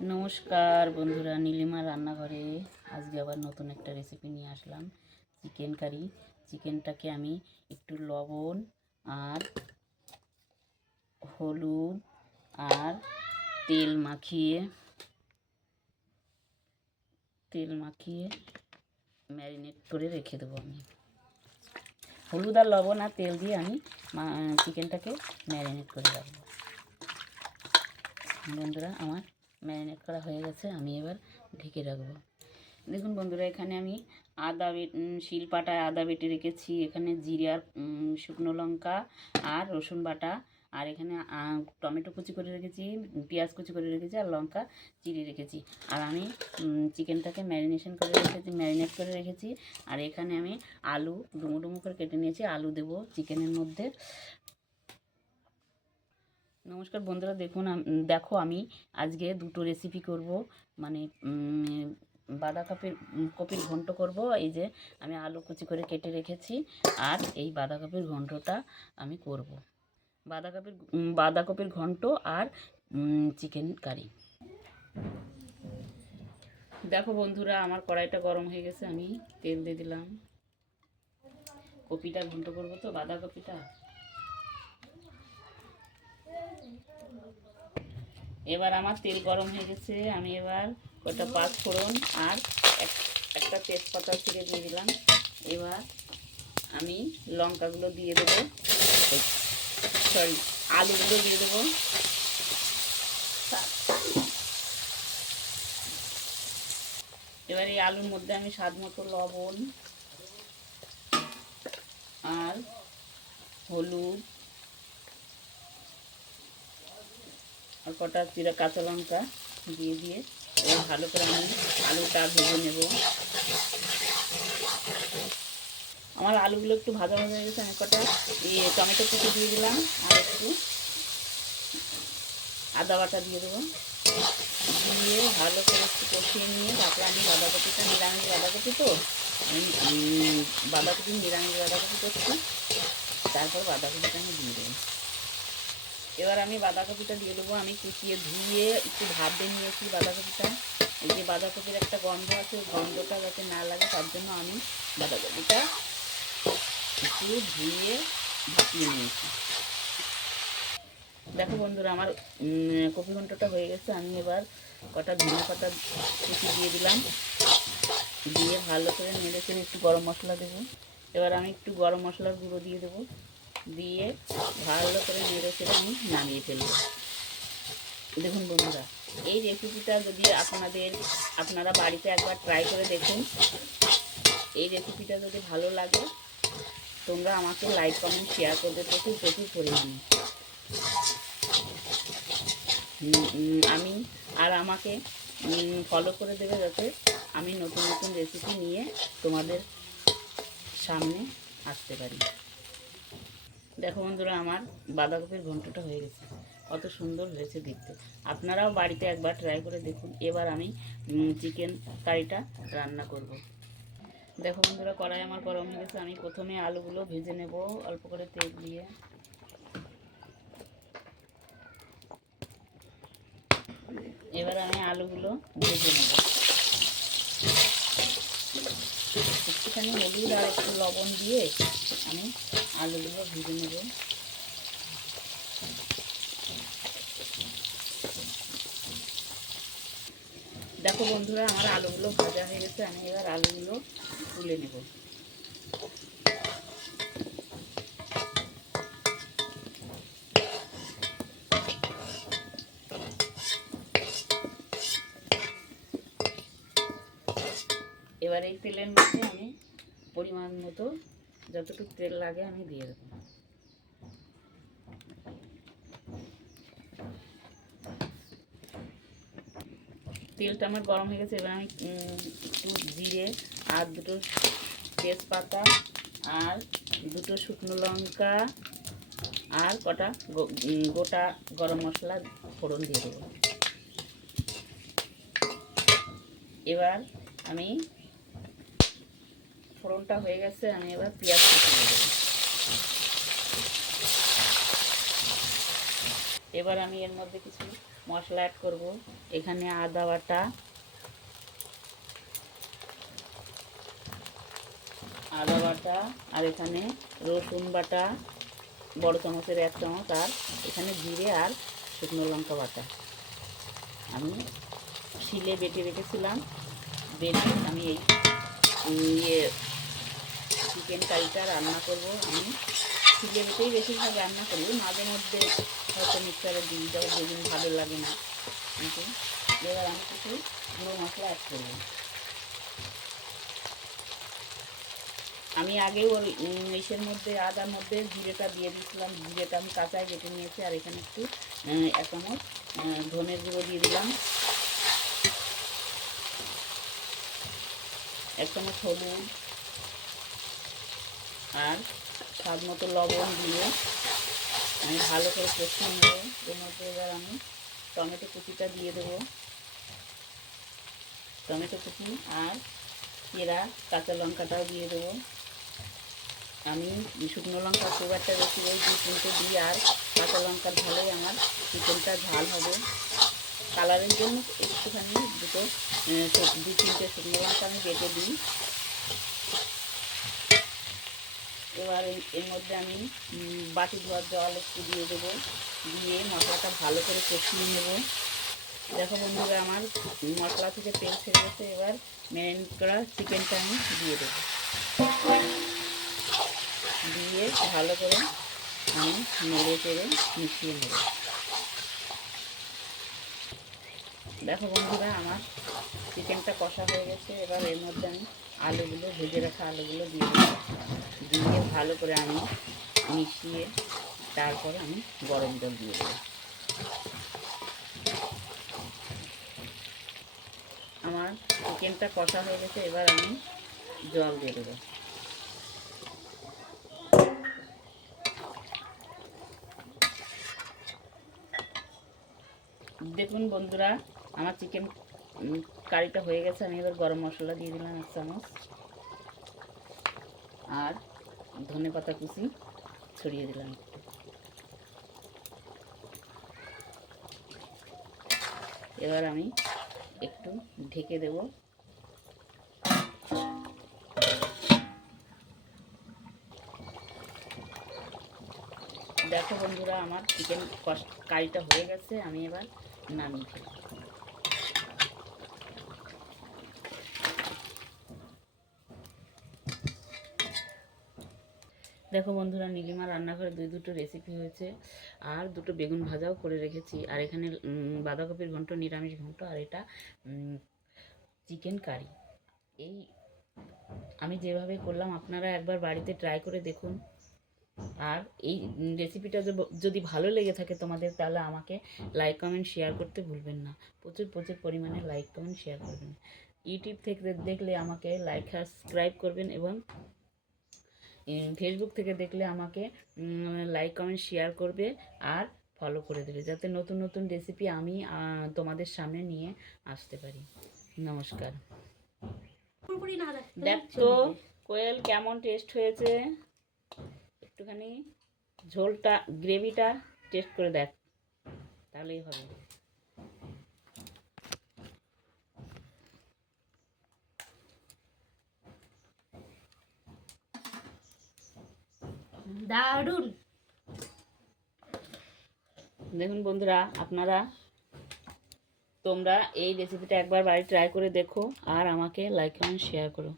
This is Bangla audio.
নমস্কার বন্ধুরা, নীলিমা রান্নাঘরে আজকে আবার নতুন একটা রেসিপি নিয়ে আসলাম। Chicken curry. চিকেনটাকে আমি একটু লবণ আর হলুদ আর তেল মাখিয়ে ম্যারিনেট করে রেখে দেবো। আমি হলুদ আর লবণ আর তেল দিয়ে আমি চিকেনটাকে ম্যারিনেট করে রাখবো। বন্ধুরা, আমার ম্যারিনেট করা হয়ে গেছে, আমি এবার ঢেকে রাখবো। দেখুন বন্ধুরা, এখানে আমি শিলপাটায় আদা বেটে রেখেছি, এখানে জিরে আর শুকনো লঙ্কা আর রসুন বাটা, আর এখানে টমেটো কুচি করে রেখেছি, পেঁয়াজ কুচি করে রেখেছি, আর লঙ্কা চিড়ে রেখেছি। আর আমি চিকেনটাকে ম্যারিনেট করে রেখেছি। আর এখানে আমি আলু ডুমো ডুমো করে কেটে নিয়েছি, আলু দেবো চিকেনের মধ্যে। নমস্কার বন্ধুরা, দেখো আমি আজকে দুটো রেসিপি করব, মানে কপির ঘন্ট করব। এই যে আমি আলু কুচি করে কেটে রেখেছি, আর এই বাঁধাকপির ঘন্টটা আমি করব। বাঁধাকপির ঘন্ট আর চিকেন কারি। দেখো বন্ধুরা, আমার কড়াইটা গরম হয়ে গেছে, আমি তেল দিয়ে দিলাম। কপিটা ঘন্ট করব তো, বাঁধাকপিটা। এবার আমার তেল গরম হয়ে গেছে, আমি এবার কটা পাঁচফোড়ন আর একটা তেজপাতা ছিঁড়ে দিয়ে দিলাম। এবার আমি লঙ্কাগুলো দিয়ে দেবো, আলুগুলো দিয়ে দেবো। এবার এই আলুর মধ্যে আমি স্বাদ মতো লবণ আর হলুদ আর কটা চিরা কাঁচা লঙ্কা দিয়ে এবার ভালো করে আমি আলুটা ভেজে নেব। আমার আলুগুলো একটু ভাজা হয়ে গেছে, আমি কটা টমেটো কুচি দিয়ে দিলাম, আর একটু আদা বাটা দিয়ে দেবো। দিয়ে ভালো করে একটু কষিয়ে নিয়ে তারপরে আমি বাঁধাকপিটা, নিরামিষ বাঁধাকপি তো, আমি নিরামিষ বাঁধাকপি করছি। তারপর বাঁধাকপিটা আমি দিয়ে দেবো। এবার আমি বাঁধাকপিটা দিয়ে দেবো। আমি কুচিয়ে ধুয়ে একটু ভাপে নিয়েছি বাঁধাকপিটা। এই যে বাঁধাকপির একটা গন্ধ আছে, ওই গন্ধটা যাতে না লাগে তার জন্য আমি বাঁধাকপিটা একটু ধুয়ে ভাপিয়ে নিয়েছি। দেখো বন্ধুরা, আমার কপি ঘন্টটা হয়ে গেছে। আমি এবার কটা ধনে পাতা কুচি দিয়ে দিলাম, দিয়ে ভালো করে নেড়ে চেড়ে একটু গরম মশলা দেবো। এবার আমি একটু গরম মশলার গুঁড়ো দিয়ে দেবো, দিয়ে ভালো করে নেড়ে চেড়ে আমি নামিয়ে ফেলবো। দেখুন বন্ধুরা, এই রেসিপিটা যদি আপনারা বাড়িতে একবার ট্রাই করে দেখুন। এই রেসিপিটা যদি ভালো লাগে তোমরা আমাকে লাইক কমেন্ট শেয়ার করতে প্রচুর পরিমাণে। আমাকে ফলো করে দেবে, যাতে আমি নতুন নতুন রেসিপি নিয়ে তোমাদের সামনে আসতে পারি। দেখো বন্ধুরা, আমার বাঁধাকপির ঘন্টটা হয়ে গেছে, কত সুন্দর হয়েছে দেখতে। আপনারাও বাড়িতে একবার ট্রাই করে দেখুন। এবার আমি চিকেন কারিটা রান্না করব। দেখো বন্ধুরা, কড়াই আমার গরম হয়ে গেছে। আমি প্রথমে আলুগুলো ভেজে নেব অল্প করে তেল দিয়ে। এবার আমি আলুগুলো ভেজে নেব। একটুখানি হলুদ আর একটু লবণ দিয়ে আমি আলুগুলো ভেজে নেব। দেখো বন্ধুরা, আমার আলুগুলো ভাজা হয়ে গেছে, আমি এবার আলুগুলো তুলে নেব। এবার এই তেলের মধ্যে আমি পরিমাণ মতো যতটুকু তেল লাগে আমি দিয়ে দেবো। তেলটা আমার গরম হয়ে গেছে। এবার আমি একটু জিরে আর দুটো তেজপাতা আর দুটো শুকনো লঙ্কা আর কটা গোটা গরম মশলা ফোড়ন দিয়ে দেবো। এবার আমি ফোড়নটা হয়ে গেছে, আমি এবার পেঁয়াজ কুচি দিয়ে দেবো। এবার আমি এর মধ্যে কিছু মশলা অ্যাড করব। এখানে আদা বাটা, আর এখানে রসুন বাটা বড় চামচের 1 চামচ, আর এখানে জিরে আর শুকনো লঙ্কা বাটা। আমি শিলে বেটে রেখেছিলাম। বেটে আমি এই চিকেন কারিটা রান্না করব। আমি শিলে বেটেই বেশিরভাগ রান্না করি, মাঝে মধ্যে হয়তো মিক্সারে দিয়ে যাবো, যেদিন ভালো লাগে না। কিন্তু এবার আমি কিছু গুঁড়ো মশলা অ্যাড করব। আমি আগে ওর ইসের মধ্যে আদার মধ্যে জিরেটা দিয়ে দিয়েছিলাম। জিরেটা আমি কাঁচায় বেটে নিয়েছি। আর এখানে একটু 1 চামচ ধনের গুঁড়ো দিয়ে দিলাম, 1 চামচ হলুদ, আর স্বাদ মতো লবণ দিয়ে আমি ভালো করে কষিয়ে নেব। এর মধ্যে এবার আমি টমেটো কুচিটা দিয়ে দেবো, টমেটো কুচি আর চেরা কাঁচা লঙ্কাটাও দিয়ে দেবো। আমি শুকনো লঙ্কা খুব একটা বেশি ওই 2-3টে দিই, আর কাঁচা লঙ্কার ঝালেই আমার চিকেনটা ঝাল হবে। কালারের জন্য একটুখানি 2-3টে শুকনো লঙ্কা আমি বেটে দিই। এবার এর মধ্যে আমি বাটি ধোয়ার জল একটু দিয়ে দেবো, দিয়ে মশলাটা ভালো করে কষিয়ে নেব। দেখো বন্ধুরা, আমার মশলা থেকে তেল ছেড়ে গেছে। এবার ম্যারিনেট করা চিকেনটা আমি দিয়ে দেবো, দিয়ে ভালো করে আমি নেড়ে চেড়ে মিশিয়ে নেব। দেখো বন্ধুরা, আমার চিকেনটা কষা হয়ে গেছে। এবার এর মধ্যে আমি আলুগুলো, ভেজে রাখা আলুগুলো দিয়ে দেবো, দিয়ে ভালো করে আমি মিশিয়ে তারপরে আমি গরম জল দিয়ে দেবো। আমার চিকেনটা কষা হয়ে গেছে। এবার আমি জল দিয়ে দেবো। দেখুন বন্ধুরা, আমার চিকেন কারিটা হয়ে গেছে। আমি এবার গরম মশলা দিয়ে দিলাম 1 চামচ, আর ধনেপাতা কুচি ছড়িয়ে দিলাম একটু। এবার আমি একটু ঢেকে দেব। দেখো বন্ধুরা, আমার চিকেন কারিটা হয়ে গেছে। আমি এবার নামিয়ে ফেলব। দেখো বন্ধুরা, নীলিমা রান্নাঘরে 2 রেসিপি হয়েছে, আর 2 বেগুন ভাজাও করে রেখেছি। আর এখানে বাঁধাকপির ঘন্ট, নিরামিষ ঘন্ট, আর এটা চিকেন কারি। এই আমি যেভাবে করলাম আপনারা একবার বাড়িতে ট্রাই করে দেখুন। আর এই রেসিপিটা যদি ভালো লেগে থাকে তোমাদের, তাহলে আমাকে লাইক কমেন্ট শেয়ার করতে ভুলবেন না। প্রচুর পরিমাণে লাইক কমেন্ট শেয়ার করবেন। ইউটিউব থেকে দেখলে আমাকে লাইক সাবস্ক্রাইব করবেন, এবং ফেসবুক থেকে দেখলে আমাকে লাইক কমেন্ট শেয়ার করবে আর ফলো করে দেবে, যাতে নতুন নতুন রেসিপি আমি তোমাদের সামনে নিয়ে আসতে পারি। নমস্কার। দেখ তো কোয়েল, কেমন টেস্ট হয়েছে? একটুখানি ঝোলটা, গ্রেভিটা টেস্ট করে দেখ, তাহলেই হবে। দারুণ। দেখুন বন্ধুরা, তোমরা এই রেসিপিটা একবার বাড়ি ট্রাই করে দেখো, আর আমাকে লাইক কমেন্ট শেয়ার করো।